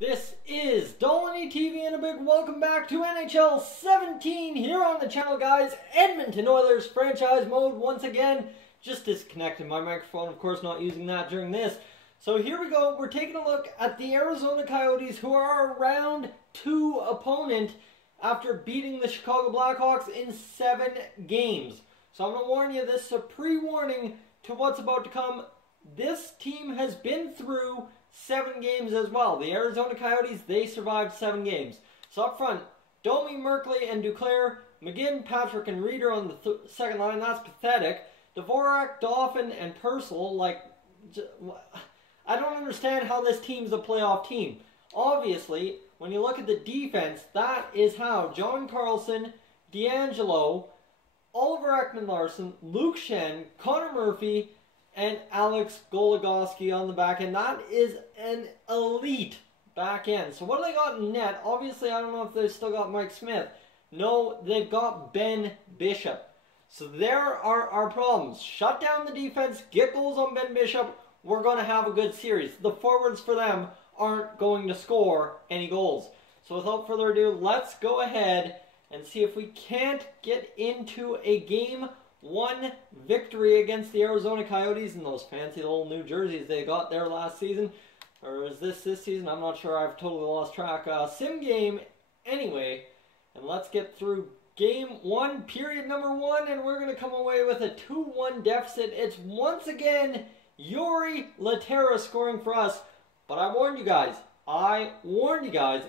This is Dolany TV and a big welcome back to NHL 17 here on the channel, guys. Edmonton Oilers franchise mode once again. Just disconnected my microphone, of course, not using that during this. So here we go. We're taking a look at the Arizona Coyotes, who are a round 2 opponent after beating the Chicago Blackhawks in 7 games. So I'm going to warn you, this is a pre-warning to what's about to come. This team has been through 7 games as well. The Arizona Coyotes, they survived 7 games. So up front, Domi, Merkley, and Duclair, McGinn, Patrick, and Reeder on the second line. That's pathetic. Dvorak, Dauphin, and Purcell, I don't understand how this team's a playoff team. Obviously, when you look at the defense, that is how John Carlson, D'Angelo, Oliver Ekman-Larsson, Luke Schenn, Connor Murphy, and Alex Goligoski on the back end. That is an elite back end. So what do they got in net? Obviously, I don't know if they've still got Mike Smith. No, they've got Ben Bishop. So there are our problems. Shut down the defense, get goals on Ben Bishop. We're going to have a good series. The forwards for them aren't going to score any goals. So without further ado, let's go ahead and see if we can't get into a Game 1 victory against the Arizona Coyotes in those fancy little new jerseys they got there last season. Or is this season? I'm not sure. I've totally lost track. Sim game anyway. And let's get through Game 1, period number 1. And we're going to come away with a 2-1 deficit. It's once again Yuri Laterra scoring for us. But I warned you guys.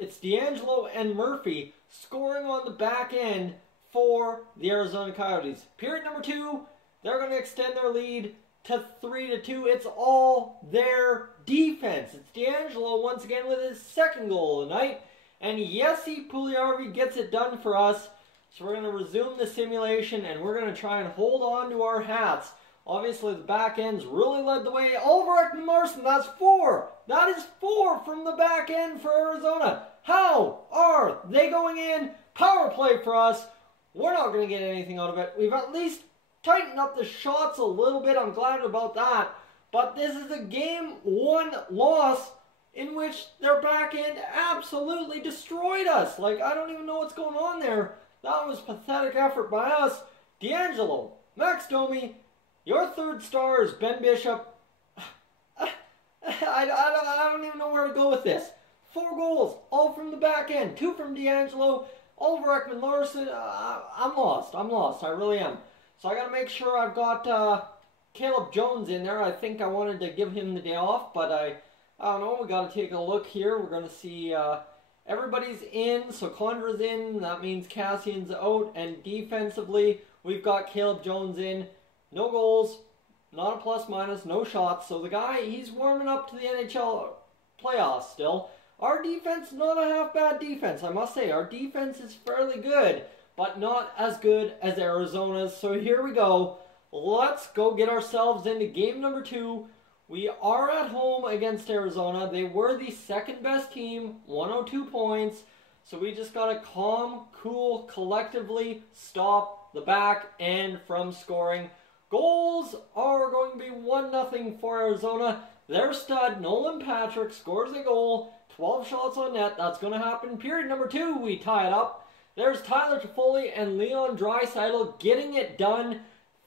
It's D'Angelo and Murphy scoring on the back end for the Arizona Coyotes. Period number 2, they're going to extend their lead to 3-2. It's all their defense. It's D'Angelo once again with his second goal of the night. And Jesse Puljujarvi gets it done for us. So we're going to resume the simulation and we're going to try and hold on to our hats. Obviously the back end's really led the way. Oliver Ekman-Larsson, that's 4. That is 4 from the back end for Arizona. How are they going in? Power play for us. We're not going to get anything out of it. We've at least tightened up the shots a little bit. I'm glad about that. But this is a Game 1 loss in which their back end absolutely destroyed us. I don't even know what's going on there. That was pathetic effort by us. D'Angelo, Max Domi, your third star is Ben Bishop. I don't even know where to go with this. 4 goals, all from the back end. 2 from D'Angelo. Oliver Ekman-Larsson, I'm lost, I really am. So I got to make sure I've got Caleb Jones in there. I think I wanted to give him the day off, but I don't know, we got to take a look here. We're going to see everybody's in, so Condra's in, that means Cassian's out, and defensively, we've got Caleb Jones in. No goals, not a plus-minus, no shots, so the guy, he's warming up to the NHL playoffs still. Our defense, not a half-bad defense, I must say. Our defense is fairly good, but not as good as Arizona's. So here we go. Let's go get ourselves into Game number 2. We are at home against Arizona. They were the second best team, 102 points. So we just got to calm, cool, collectively stop the back end from scoring. Goals are going to be 1-0 for Arizona. Their stud, Nolan Patrick, scores a goal. 12 shots on net. That's going to happen. Period number 2, we tie it up. There's Tyler Toffoli and Leon Draisaitl getting it done.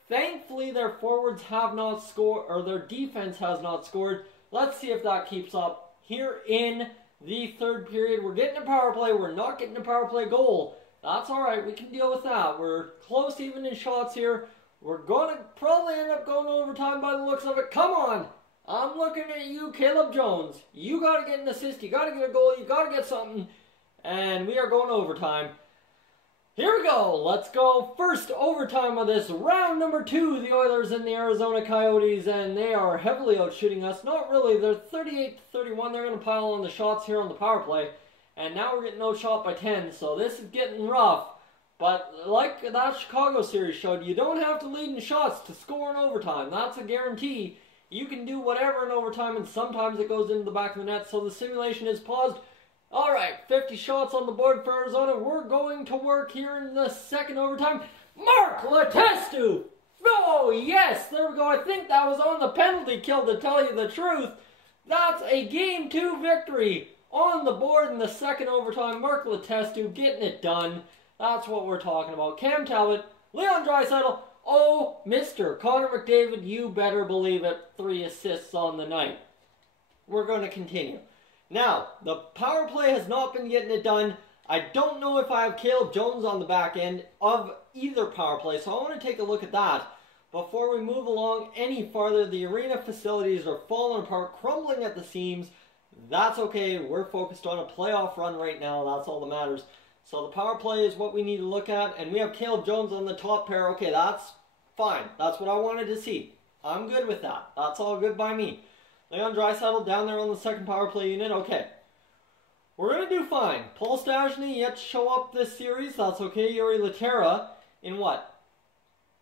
Thankfully, their forwards have not scored, or their defense has not scored. Let's see if that keeps up here in the third period. We're getting a power play. We're not getting a power play goal. That's all right. We can deal with that. We're close even in shots here. We're going to probably end up going overtime by the looks of it. Come on. I'm looking at you, Caleb Jones. You got to get an assist. You got to get a goal. You got to get something. And we are going overtime. Here we go. Let's go. First overtime of this round number 2. The Oilers and the Arizona Coyotes. And they are heavily outshooting us. Not really. They're 38-31. They're going to pile on the shots here on the power play. And now we're getting outshot by 10. So this is getting rough. But like that Chicago series showed, you don't have to lead in shots to score in overtime. That's a guarantee. You can do whatever in overtime, and sometimes it goes into the back of the net, so the simulation is paused. All right, 50 shots on the board for Arizona. We're going to work here in the second overtime. Mark Letestu! Oh, yes, there we go. I think that was on the penalty kill, to tell you the truth. That's a Game 2 victory on the board in the second overtime. Mark Letestu getting it done. That's what we're talking about. Cam Talbot, Leon Draisaitl, oh, Mr. Connor McDavid, you better believe it, 3 assists on the night. We're going to continue. Now, the power play has not been getting it done. I don't know if I have Caleb Jones on the back end of either power play, so I want to take a look at that. Before we move along any farther, the arena facilities are falling apart, crumbling at the seams. That's okay. We're focused on a playoff run right now. That's all that matters. So the power play is what we need to look at, and we have Caleb Jones on the top pair. Okay, that's fine. That's what I wanted to see. I'm good with that. That's all good by me. Leon Draisaitl down there on the second power play unit. Okay. We're going to do fine. Paul Stastny yet to show up this series. That's okay. Yuri Laterra in what?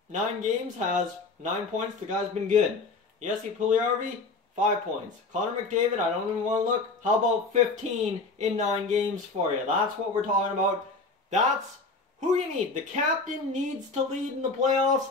9 games has 9 points. The guy's been good. Jesse Puljujarvi, 5 points. Connor McDavid, I don't even want to look. How about 15 in 9 games for you? That's what we're talking about. That's who you need. The captain needs to lead in the playoffs.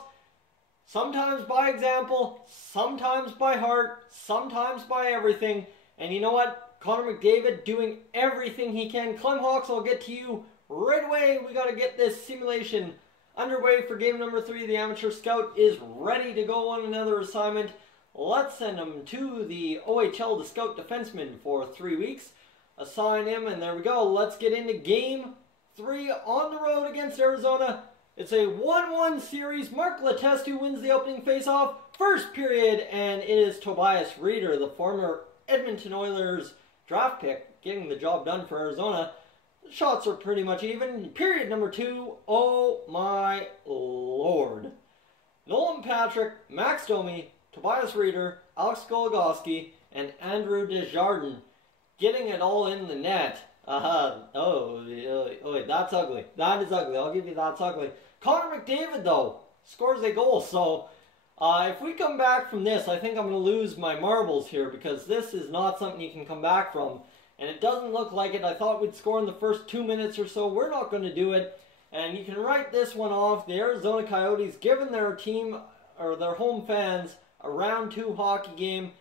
Sometimes by example, sometimes by heart, sometimes by everything. And you know what? Connor McDavid doing everything he can. Clem Hawks, I'll get to you right away. We got to get this simulation underway for game number 3. The amateur scout is ready to go on another assignment. Let's send him to the OHL to scout defenseman for 3 weeks. Assign him, and there we go. Let's get into game 3 on the road against Arizona. It's a 1-1 series. Mark Letestu wins the opening faceoff. First period, and it is Tobias Rieder, the former Edmonton Oilers draft pick, getting the job done for Arizona. The shots are pretty much even. Period number 2, oh my lord. Nolan Patrick, Max Domi, Tobias Rieder, Alex Goligoski, and Andrew Desjardins getting it all in the net. Oh, that's ugly. That is ugly. I'll give you that's ugly. Connor McDavid, though, scores a goal. So, if we come back from this, I think I'm going to lose my marbles here because this is not something you can come back from. And it doesn't look like it. I thought we'd score in the first 2 minutes or so. We're not going to do it. And you can write this one off. The Arizona Coyotes giving their team, or their home fans, a round 2 hockey game.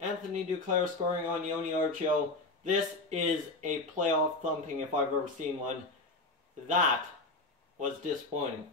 Anthony Duclair scoring on Yoni Archio. This is a playoff thumping if I've ever seen one. That was disappointing.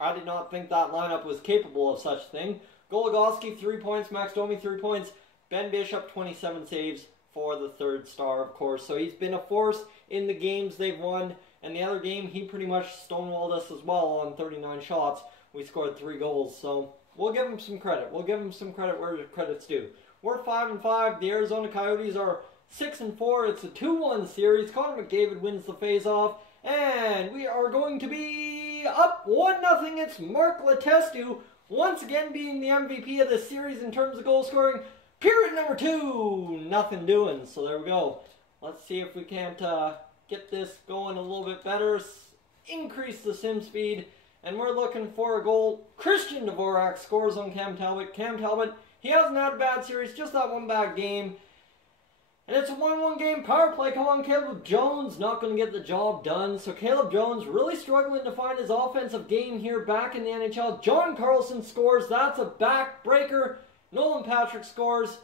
I did not think that lineup was capable of such a thing. Goligoski, 3 points. Max Domi, 3 points. Ben Bishop, 27 saves for the 3rd star, of course. So he's been a force in the games they've won. And the other game, he pretty much stonewalled us as well on 39 shots. We scored 3 goals. So we'll give him some credit. We'll give him some credit where credit's due. We're 5-5. The Arizona Coyotes are 6-4. It's a 2-1 series. Connor McDavid wins the face-off. And we are going to be up 1-0. It's Mark Letestu once again being the MVP of the series in terms of goal scoring. Period number 2. Nothing doing. So there we go. Let's see if we can't get this going a little bit better. Increase the sim speed. And we're looking for a goal. Christian Dvorak scores on Cam Talbot. Cam Talbot, he hasn't had a bad series. Just that one bad game. And it's a 1-1 game power play. Come on, Caleb Jones not going to get the job done. So Caleb Jones really struggling to find his offensive game here back in the NHL. John Carlson scores. That's a backbreaker. Nolan Patrick scores.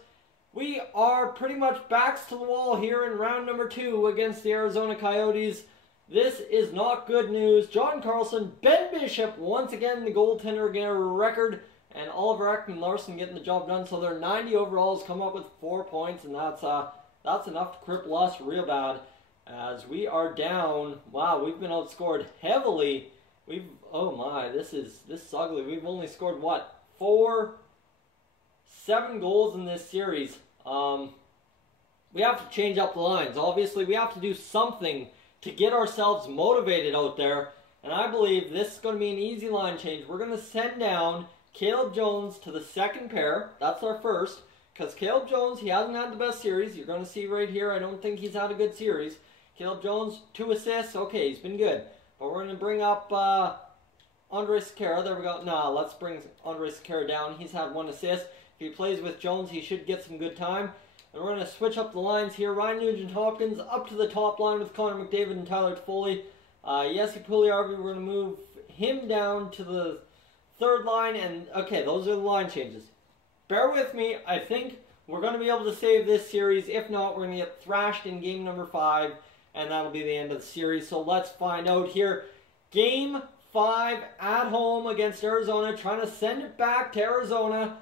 We are pretty much backs to the wall here in round number 2 against the Arizona Coyotes. This is not good news. John Carlson, Ben Bishop, once again the goaltender getting a record. And Oliver Ekman-Larsson getting the job done. So their 90 overalls come up with 4 points. And that's enough to cripple us real bad as we are down. Wow, we've been outscored heavily. Oh my, this is ugly. We've only scored what? 7 goals in this series. We have to change up the lines. Obviously, we have to do something to get ourselves motivated out there. And I believe this is going to be an easy line change. We're going to send down Caleb Jones to the second pair. That's our first. Because Caleb Jones, he hasn't had the best series. You're going to see right here, I don't think he's had a good series. Caleb Jones, 2 assists. Okay, he's been good. But we're going to bring up Andrej Sekera. There we go. Nah, let's bring Andrej Sekera down. He's had 1 assist. If he plays with Jones, he should get some good time. And we're going to switch up the lines here. Ryan Nugent-Hopkins up to the top line with Connor McDavid and Tyler Toffoli. Jesse Puljujarvi, we're going to move him down to the 3rd line. And, okay, those are the line changes. Bear with me. I think we're going to be able to save this series. If not, we're going to get thrashed in game number 5, and that'll be the end of the series. So let's find out here. Game 5 at home against Arizona, trying to send it back to Arizona.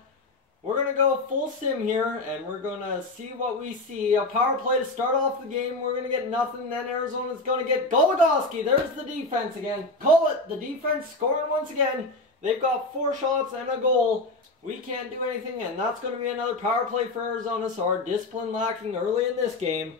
We're going to go full sim here, and we're going to see what we see. A power play to start off the game. We're going to get nothing. Then Arizona's going to get Goligoski. There's the defense again. Call it. The defense scoring once again. They've got 4 shots and a goal. We can't do anything, and that's going to be another power play for Arizona, so our discipline lacking early in this game.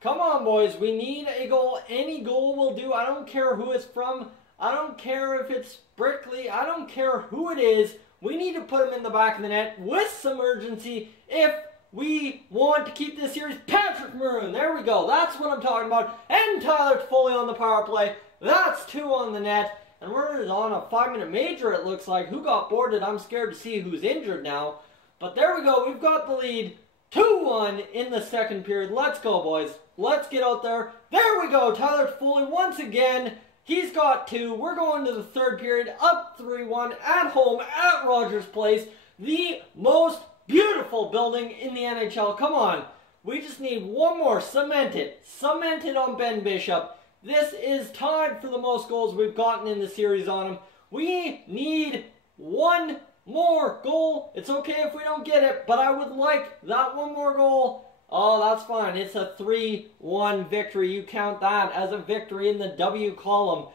Come on, boys. We need a goal. Any goal will do. I don't care who it's from. I don't care if it's Brickley. I don't care who it is. We need to put him in the back of the net with some urgency if we want to keep this series. Patrick Maroon, there we go. That's what I'm talking about. And Tyler Toffoli on the power play. That's 2 on the net. And we're on a 5-minute major, it looks like. Who got boarded? I'm scared to see who's injured now. But there we go. We've got the lead. 2-1 in the second period. Let's go, boys. Let's get out there. There we go. Tyler Toffoli once again. He's got 2. We're going to the third period, up 3-1 at home at Rogers Place. The most beautiful building in the NHL. Come on. We just need one more. Cement it. Cement it on Ben Bishop. This is tied for the most goals we've gotten in the series on him. We need one more goal. It's okay if we don't get it, but I would like that one more goal. Oh, that's fine. It's a 3-1 victory. You count that as a victory in the W column.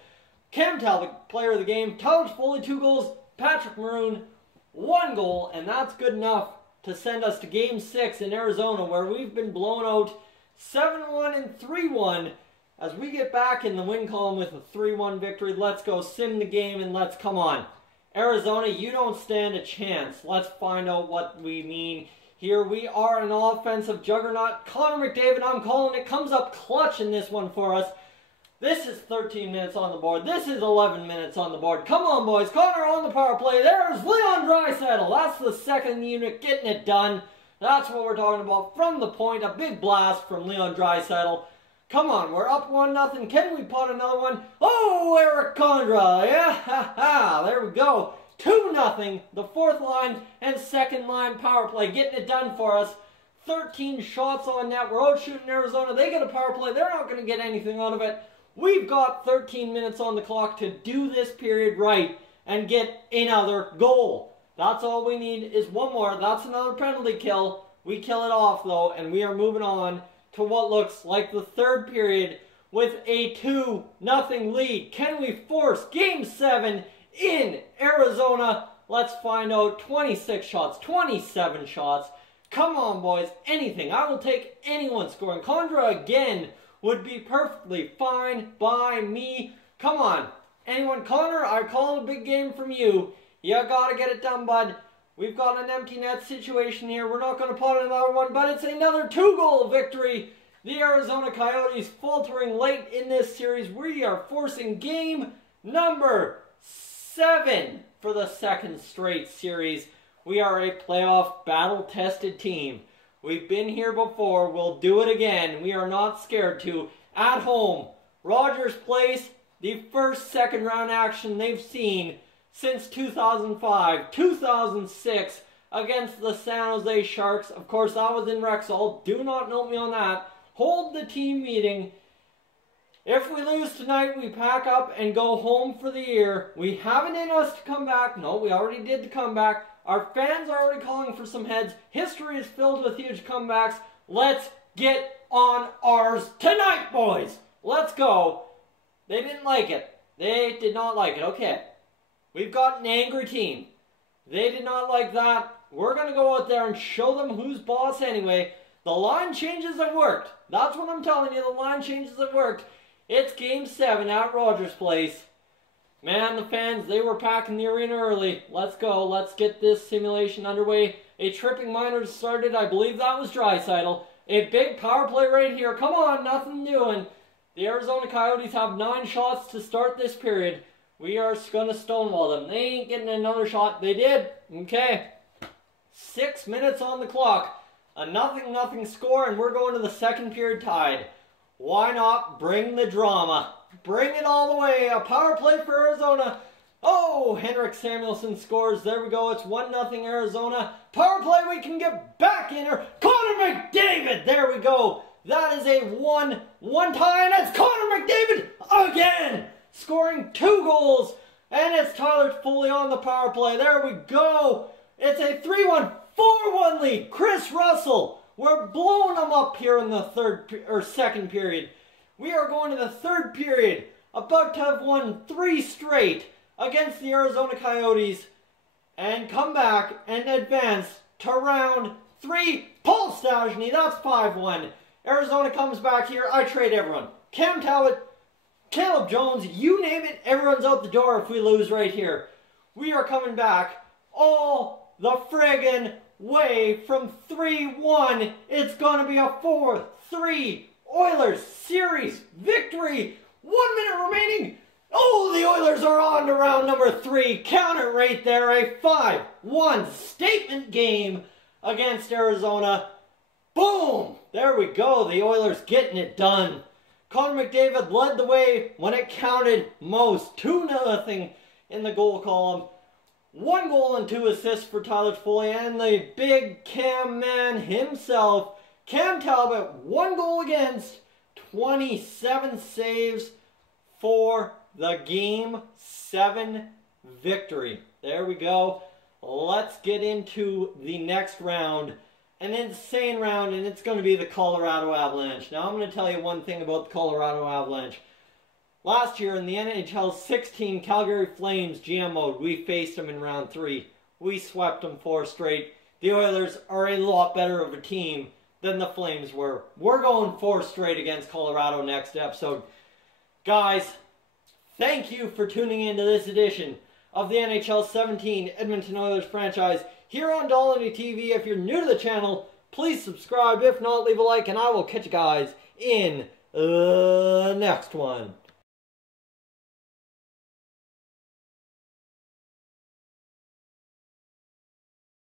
Cam Talbot, player of the game. Tyler Toffoli, 2 goals. Patrick Maroon, 1 goal. And that's good enough to send us to Game 6 in Arizona, where we've been blown out 7-1 and 3-1. As we get back in the win column with a 3-1 victory, let's go sim the game and let's come on. Arizona, you don't stand a chance. Let's find out what we mean. Here we are, an offensive juggernaut. Connor McDavid, I'm calling it, comes up clutch in this one for us. This is 13 minutes on the board. This is 11 minutes on the board. Come on, boys. Connor on the power play. There's Leon Draisaitl. That's the second unit getting it done. That's what we're talking about. From the point, a big blast from Leon Draisaitl. Come on, we're up 1-0. Can we pot another one? Oh, Eric Condra. Yeah, ha, ha. There we go. 2-0, the fourth line and second line power play, getting it done for us. 13 shots on net. We're out shooting Arizona. They get a power play. They're not going to get anything out of it. We've got 13 minutes on the clock to do this period right and get another goal. That's all we need is one more. That's another penalty kill. We kill it off, though, and we are moving on to what looks like the third period with a 2-0 lead. Can we force Game 7 in Arizona? Let's find out. 26 shots, 27 shots. Come on, boys. Anything. I will take anyone scoring. Condra again would be perfectly fine by me. Come on. Anyone? Connor, I call it a big game from you. You gotta get it done, bud. We've got an empty net situation here. We're not going to pot another one, but it's another 2-goal victory. The Arizona Coyotes faltering late in this series. We are forcing game number 7 for the second straight series. We are a playoff battle-tested team. We've been here before. We'll do it again. We are not scared to. At home, Rogers Place, the first second-round action they've seen since 2005, 2006 against the San Jose Sharks. Of course, that was in Rexall. Do not note me on that. Hold the team meeting. If we lose tonight, we pack up and go home for the year. We have it in us to come back. No, we already did the comeback. Our fans are already calling for some heads. History is filled with huge comebacks. Let's get on ours tonight, boys. Let's go. They didn't like it. They did not like it. Okay. We've got an angry team. They did not like that. We're going to go out there and show them who's boss anyway. The line changes have worked. That's what I'm telling you. The line changes have worked. It's Game 7 at Rogers Place. Man, the fans, they were packing the arena early. Let's go. Let's get this simulation underway. A tripping minor started. I believe that was Draisaitl. A big power play right here. Come on, nothing doing. The Arizona Coyotes have 9 shots to start this period. We are going to stonewall them. They ain't getting another shot. They did. Okay. 6 minutes on the clock. A 0-0 score, and we're going to the second period tied. Why not bring the drama? Bring it all the way. A power play for Arizona. Oh, Henrik Samuelsson scores. There we go. It's 1-0 Arizona. Power play, we can get back in her. Connor McDavid. There we go. That is a 1-1 tie, and it's Connor McDavid again, scoring 2 goals. And it's Tyler Toffoli on the power play. There we go. It's a 3-1, 4-1 lead. Chris Russell. We're blowing them up here in the second period. We are going to the third period. About to have won 3 straight against the Arizona Coyotes and come back and advance to round 3. Paul Stastny, that's 5-1. Arizona comes back here. I trade everyone. Cam Talbot, Caleb Jones, you name it, everyone's out the door if we lose right here. We are coming back all the friggin' way from 3-1. It's going to be a 4-3 Oilers series victory. 1 minute remaining. Oh, the Oilers are on to round number 3. Count it right there. A 5-1 statement game against Arizona. Boom! There we go. The Oilers getting it done. Connor McDavid led the way when it counted most. 2-0 in the goal column. 1 goal and 2 assists for Tyler Toffoli, and the big Cam man himself, Cam Talbot, 1 goal against, 27 saves for the Game 7 victory. There we go. Let's get into the next round. An insane round, and it's going to be the Colorado Avalanche. Now, I'm going to tell you one thing about the Colorado Avalanche. Last year in the NHL 16 Calgary Flames GM mode, we faced them in round 3. We swept them 4 straight. The Oilers are a lot better of a team than the Flames were. We're going 4 straight against Colorado next episode. Guys, thank you for tuning into this edition of the NHL 17 Edmonton Oilers franchise here on Dolly TV. If you're new to the channel, please subscribe. If not, leave a like, and I will catch you guys in the next one.